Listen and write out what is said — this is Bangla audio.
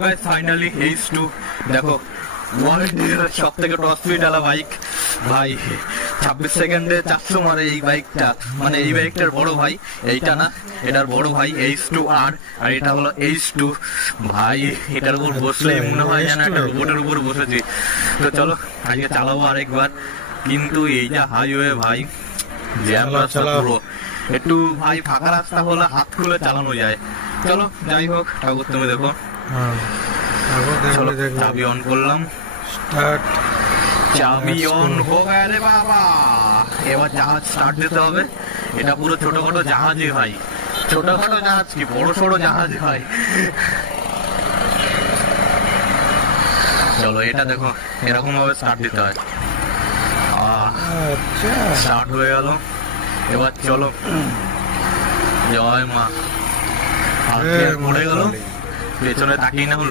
गाइस फाइनली H2 देखो ওয়ার্ল্ডের সব থেকে টপ স্পিড আলা বাইক ভাই 26 সেকেন্ডে 400 মারে এই বাইকটা, মানে এই বাইকটার বড় ভাই এইটা না, এটার বড় ভাই H2R আর এটা হলো H2 ভাই। এটার উপর বসলে মনে হয় যেন একটা রোবটের উপর বসেছি। তো চলো আজকে চালাবো আরেকবার, কিন্তু এই যে হাইওয়ে ভাই জ্যাম রাস্তা পুরো, একটু ভাই ফাঁকা রাস্তা হলে হাত খুলে চালানো যায়। চলো যাই হোক, ঠাকুর তুমি দেখো। চলো চাবি অন করলাম, চাবি অন হো গয়া রে বাবা। এবার জাহাজ স্টার্ট দিতে হবে। এটা পুরো ছোটখাটো জাহাজই ভাই, ছোটখাটো জাহাজ কি বড় সড়ো জাহাজ ভাই। চলো এটা দেখো এরকম ভাবে স্টার্ট দিতে হয়। স্টার্ট হয়ে গেল, এবার চলো। জয় মা। পড়ে গেল, পেছনে তাকিয়ে না হল